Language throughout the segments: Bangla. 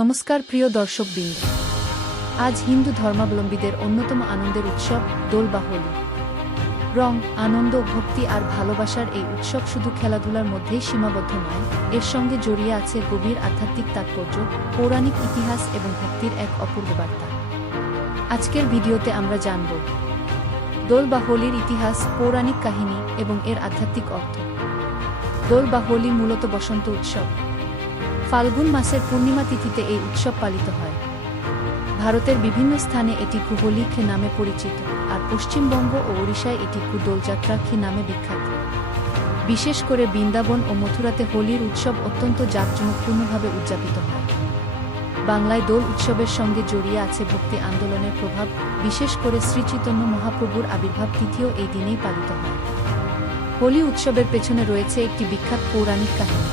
নমস্কার প্রিয় দর্শকবৃন্দ। আজ হিন্দু ধর্মাবলম্বীদের অন্যতম আনন্দের উৎসব দোল বা হোলি। রং, আনন্দ, ভক্তি আর ভালোবাসার এই উৎসব শুধু খেলাধুলার মধ্যেই সীমাবদ্ধ নয়, এর সঙ্গে জড়িয়ে আছে গভীর আধ্যাত্মিক তাৎপর্য, পৌরাণিক ইতিহাস এবং ভক্তির এক অপূর্ব বার্তা। আজকের ভিডিওতে আমরা জানব দোল বা হোলির ইতিহাস, পৌরাণিক কাহিনী এবং এর আধ্যাত্মিক অর্থ। দোল বা হোলি মূলত বসন্ত উৎসব। ফাল্গুন মাসের পূর্ণিমা তিথিতে এই উৎসব পালিত হয়। ভারতের বিভিন্ন স্থানে এটি হোলি নামে পরিচিত, আর পশ্চিমবঙ্গ ও ওড়িশায় এটি দোলযাত্রা নামে বিখ্যাত। বিশেষ করে বৃন্দাবন ও মথুরাতে হোলির উৎসব অত্যন্ত জাঁকজমকপূর্ণভাবে উদযাপিত হয়। বাংলায় দোল উৎসবের সঙ্গে জড়িয়ে আছে ভক্তি আন্দোলনের প্রভাব, বিশেষ করে শ্রীচৈতন্য মহাপ্রভুর আবির্ভাব তিথিও এই দিনেই পালিত হয়। হোলি উৎসবের পেছনে রয়েছে একটি বিখ্যাত পৌরাণিক কাহিনী।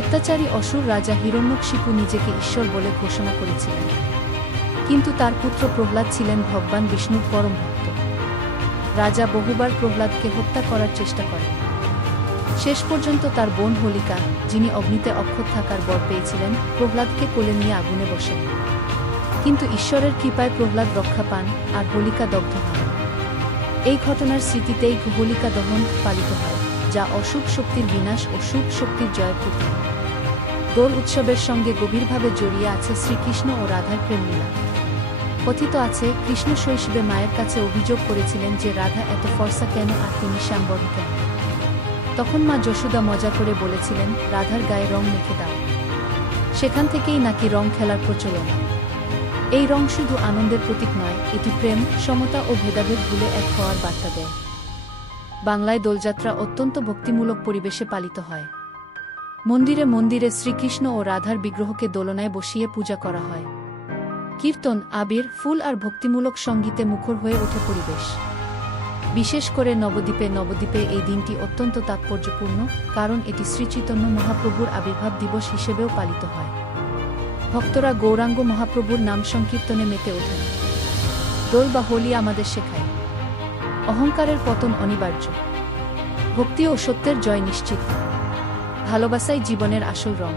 অত্যাচারী অসুর রাজা হিরণ্যকশিপু নিজেকে ঈশ্বর বলে ঘোষণা করেছিলেন, কিন্তু তার পুত্র প্রহ্লাদ ছিলেন ভগবান বিষ্ণুর পরম ভক্ত। রাজা বহুবার প্রহ্লাদকে হত্যা করার চেষ্টা করেন। শেষ পর্যন্ত তার বোন হোলিকা, যিনি অগ্নিতে অক্ষত থাকার বর পেয়েছিলেন, প্রহ্লাদকে কোলে নিয়ে আগুনে বসেন। কিন্তু ঈশ্বরের কৃপায় প্রহ্লাদ রক্ষা পান আর হোলিকা দগ্ধ হন। এই ঘটনার স্মৃতিতেই হোলিকা দহন পালিত হয়, যা অশুভ শক্তির বিনাশ ও শুভ শক্তির জয়ের প্রতীক। দোল উৎসবের সঙ্গে গভীরভাবে জড়িয়ে আছে শ্রীকৃষ্ণ ও রাধার প্রেমলীলা। কথিত আছে, কৃষ্ণ শৈশবে মায়ের কাছে অভিযোগ করেছিলেন যে রাধা এত ফর্সা কেন আর তিনি শ্যামবর্ণ কেন। তখন মা যশোদা মজা করে বলেছিলেন, রাধার গায়ে রং মেখে দাও। সেখান থেকেই নাকি রং খেলার প্রচলন। এই রং শুধু আনন্দের প্রতীক নয়, এটি প্রেম, সমতা ও ভেদাভেদ ভুলে এক হওয়ার বার্তা দেয়। বাংলায় দোলযাত্রা অত্যন্ত ভক্তিমূলক পরিবেশে পালিত হয়। মন্দিরে মন্দিরে শ্রীকৃষ্ণ ও রাধার বিগ্রহকে দোলনায় বসিয়ে পূজা করা হয়। কীর্তন, আবির, ফুল আর ভক্তিমূলক সঙ্গীতে মুখর হয়ে ওঠে পরিবেশ। বিশেষ করে নবদ্বীপে এই দিনটি অত্যন্ত তাৎপর্যপূর্ণ, কারণ এটি শ্রীচৈতন্য মহাপ্রভুর আবির্ভাব দিবস হিসেবেও পালিত হয়। ভক্তরা গৌরাঙ্গ মহাপ্রভুর নাম সংকীর্তনে মেতে ওঠেন। দোল বা হোলি আমাদের শেখায়, অহংকারের পতন অনিবার্য, ভক্তি ও সত্যের জয় নিশ্চিত, ভালোবাসাই জীবনের আসল রং।